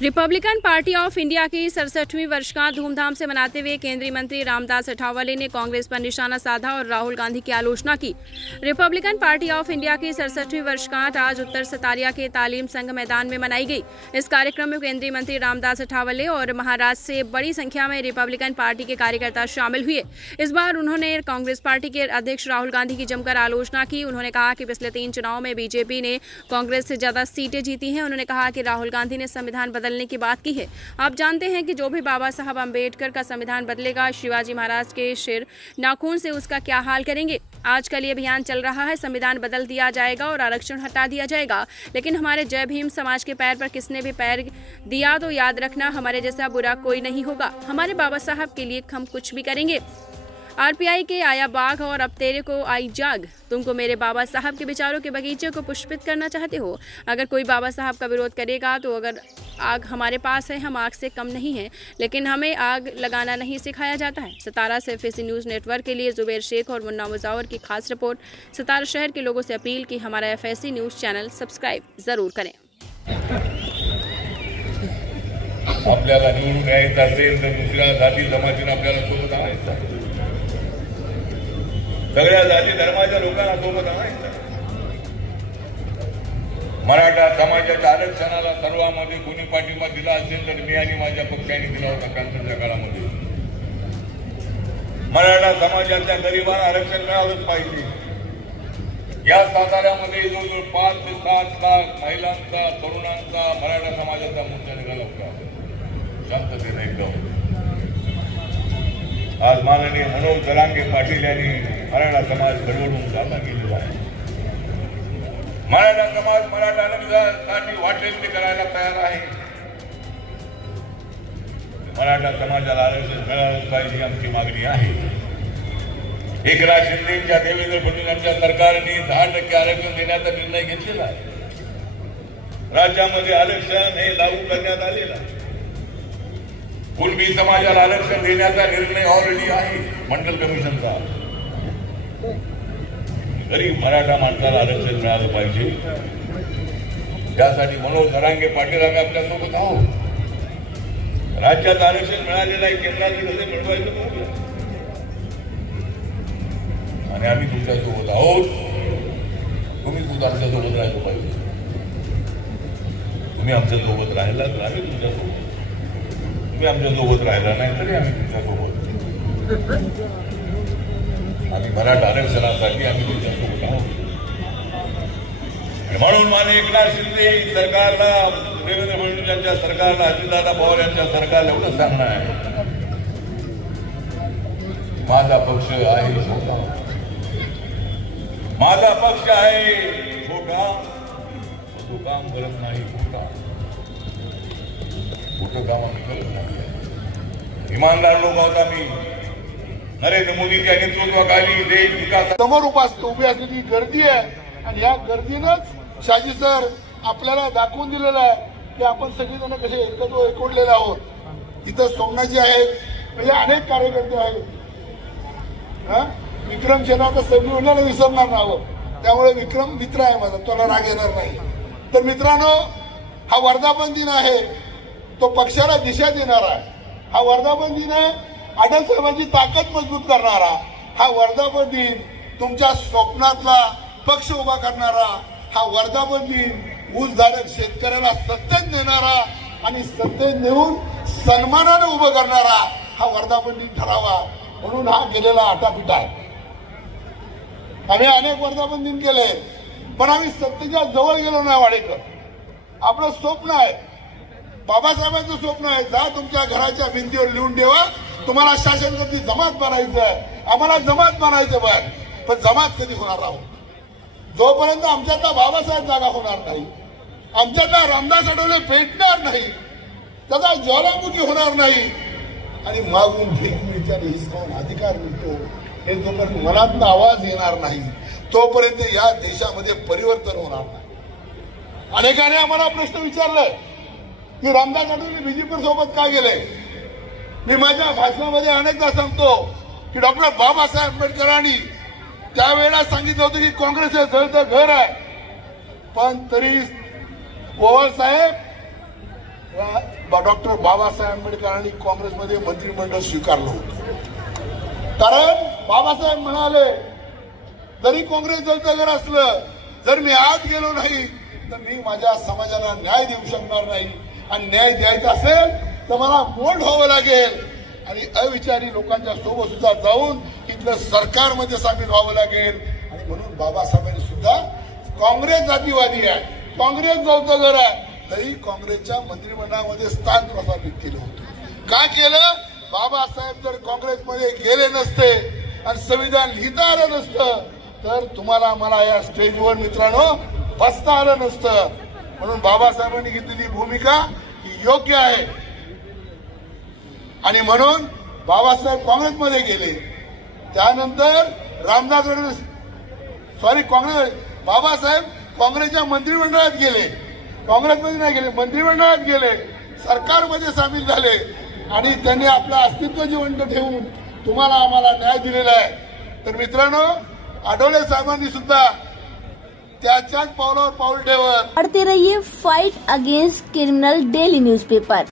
Republican party of India की 67वीं वर्षगांठ धूमधाम से मनाते हुए केंद्रीय मंत्री रामदास अठावले ने कांग्रेस पर निशाना साधा और राहुल गांधी की आलोचना की। रिपब्लिकन पार्टी ऑफ इंडिया की 67वीं वर्षगांठ आज उत्तर सतारिया के तालीम संघ मैदान में मनाई गई। इस कार्यक्रम में केंद्रीय मंत्री रामदास अठावले और महाराष्ट्र से बड़ी संख्या में रिपब्लिकन पार्टी के कार्यकर्ता शामिल हुए। इस बार उन्होंने कांग्रेस पार्टी के अध्यक्ष राहुल गांधी की जमकर आलोचना की। उन्होंने कहा कि पिछले 3 चुनाव में बीजेपी ने कांग्रेस से ज्यादा सीटें जीती हैं। उन्होंने कहा कि राहुल गांधी ने संविधान बदलने की बात की है। आप जानते हैं कि जो भी बाबा साहब अम्बेडकर का संविधान बदलेगा, शिवाजी महाराज के सिर नाखून से उसका क्या हाल करेंगे। आजकल ये अभियान चल रहा है, संविधान बदल दिया जाएगा और आरक्षण हटा दिया जाएगा, लेकिन हमारे जय भीम समाज के पैर पर किसने भी पैर दिया तो याद रखना हमारे जैसा बुरा कोई नहीं होगा। हमारे बाबा साहब के लिए हम कुछ भी करेंगे। आरपीआई के आया बाग और अब तेरे को आई जाग। तुमको मेरे बाबा साहब के विचारों के बगीचे को पुष्पित करना चाहते हो। अगर कोई बाबा साहब का विरोध करेगा तो अगर आग हमारे पास है, हम आग से कम नहीं हैं, लेकिन हमें आग लगाना नहीं सिखाया जाता है। सतारा से एफएसी न्यूज़ नेटवर्क के लिए जुबैर शेख और मुन्ना मुजावर की खास रिपोर्ट। सतारा शहर के लोगों से अपील कि हमारा एफएसी न्यूज़ चैनल सब्सक्राइब जरूर करें। आपल्याला निवडून यायचं असेल तर दुसऱ्या जाती जमातीने आपल्याला सोबत आणायचं, सगळ्या जाती धर्माच्या लोकांना सोबत आणायचं। मराठा समाजाच्या आरक्षणाला सर्वांमध्ये कोणी पाठिंबा दिला असेल तर मी आणि माझ्या पक्षाने दिला होता काँग्रेसच्या काळामध्ये। मराठा समाजाच्या गरिबांना आरक्षण मिळालंच पाहिजे। या साताऱ्यामध्ये जवळजवळ 5 ते 7 लाख महिलांचा, तरुणांचा मराठा समाजाचा मोर्चा निघाला होता शांततेने एकदम। आज माननीय मनोज जरांगे पाटील यांनी मराठा समाज घडवून जागा केलेला आहे। मराठा समाज मराठा आरक्षणासाठी वाटेल ते करायला तयार आहे। मराठा समाजाला आरक्षण मिळालं पाहिजे ही आमची मागणी आहे। एकनाथ शिंदेच्या देवेंद्र फडणवीसांच्या सरकारने 10% आरक्षण देण्याचा निर्णय घेतलेला आहे। राज्यामध्ये आरक्षण हे लागू करण्यात आलेलं आहे। कुणबी समाजाला आरक्षण देण्याचा निर्णय ऑलरेडी आहे मंडल कमिशनचा। गरीब मराठा माणसाला आरक्षण मिळालं पाहिजे, त्यासाठी मनोज जरांगे पाटील आम्ही आपल्यासोबत आहोत। राज्यात आरक्षण मिळालेलं आहे, केंद्राने कसं मिळवायचं बघूया आणि आम्ही तुमच्यासोबत आहोत। तुम्ही सुद्धा आमच्यासोबत राहायला पाहिजे। तुम्ही आमच्यासोबत राहिला तर आम्ही तुमच्यासोबत, तुम्ही आमच्यासोबत राहिला नाही तरी आम्ही तुमच्यासोबत। आम्ही मराठा आरक्षणासाठी आम्ही तुमच्यासोबत आहोत। म्हणून माननीय एकनाथ शिंदे सरकारला, देवेंद्र फडणवीस यांच्या सरकारला, अजितदादा पवार यांच्या सरकारला एवढं सांगणं आहे, माझा पक्ष आहे छोटा, माझा पक्ष आहे छोटा, तो काम करत नाही खोटा, खोटं काम आम्ही करत नाही। इमानदार लोक आहोत आम्ही। नरेंद्र मोदींच्या नेतृत्वाखाली देश विकास समोर उभी असलेली गर्दी आहे आणि या गर्दीनंच शहाजी सर आपल्याला दाखवून दिलेलं आहे की आपण सगळेजण कसे एकवटलेले आहोत। इथं सोमनाथजी आहेत, म्हणजे अनेक कार्यकर्ते आहेत। विक्रम शेनाचा सगळी विसरणार नावं, त्यामुळे विक्रम मित्र आहे माझा, त्याला राग येणार नाही। तर मित्रांनो, हा वर्धापन दिन आहे, तो पक्षाला दिशा देणारा आहे। हा वर्धापन दिन आहे अटल साहेबांची ताकद मजबूत करणारा। हा वर्धापन दिन तुमच्या स्वप्नातला पक्ष उभा करणारा। हा वर्धापन दिन ऊसधारक शेतकऱ्याला सत्तेत नेणारा आणि सत्तेत नेऊन सन्मानाने उभं करणारा हा वर्धापन दिन ठरावा, म्हणून हा केलेला आटापिटा आहे। आम्ही अनेक वर्धापन दिन केले, पण आम्ही सत्तेच्या जवळ गेलो नाही। वाडेकर, आपलं स्वप्न आहे, बाबासाहेबांचं स्वप्न आहे, जा तुमच्या घराच्या भिंतीवर लिहून ठेवा, तुम्हाला शासन कधी जमात बनायचं आहे, आम्हाला जमात बनायचं पण जमात कधी होणार आहोत जोपर्यंत आमच्यातला बाबासाहेब जागा होणार नाही, आमच्यातला रामदास आठवले भेटणार नाही, त्याचा ज्वालामुखी होणार नाही आणि मागून भीक मिळते आणि हिसकावून अधिकार मिळतो, हे जोपर्यंत मनातून आवाज येणार नाही तोपर्यंत या देशामध्ये परिवर्तन होणार नाही। अनेकांनी आम्हाला प्रश्न विचारलाय की रामदास आठवले बीजेपी सोबत का गेले। मी माझ्या भाषणामध्ये अनेकदा सांगतो की डॉक्टर बाबासाहेब आंबेडकरांनी त्यावेळेला सांगितलं होतं की काँग्रेस हे जळतं घर आहे, पण तरी पवार साहेब डॉक्टर बाबासाहेब आंबेडकरांनी काँग्रेसमध्ये मंत्रिमंडळ स्वीकारलं होतं. कारण बाबासाहेब म्हणाले जरी काँग्रेस जर असलं, जर मी आत गेलो नाही तर मी माझ्या समाजाला न्याय देऊ शकणार नाही, आणि न्याय द्यायचा असेल तर मला बोल्ड व्हावं लागेल आणि अविचारी लोकांच्या सोबत सुद्धा जाऊन इथलं सरकारमध्ये सामील व्हावं लागेल. आणि म्हणून बाबासाहेबांनी सुद्धा काँग्रेस जातीवादी आहे, काँग्रेस जवतगर आहे, तरी काँग्रेसच्या मंत्रिमंडळामध्ये स्थान प्रस्थापित केलं होतं. का केलं? बाबासाहेब जर काँग्रेसमध्ये गेले नसते आणि संविधान लिहिता आलं नसतं तर तुम्हाला मला या स्टेजवर मित्रांनो बसता आलं नसतं. म्हणून बाबासाहेबांनी घेतलेली भूमिका ही योग्य आहे. आणि म्हणून बाबासाहेब काँग्रेसमध्ये गेले. त्यानंतर बाबासाहेब काँग्रेसच्या मंत्रिमंडळात गेले, काँग्रेसमध्ये नाही गेले, मंत्रिमंडळात गेले, सरकारमध्ये सामील झाले आणि त्यांनी आपलं अस्तित्व जिवंत ठेवून तुम्हाला आम्हाला न्याय दिलेला आहे. तर मित्रांनो, आठवले साहेबांनी सुद्धा त्याच्याच पावलावर पाऊल ठेवत पढ़ते रहिए fight against criminal daily newspaper.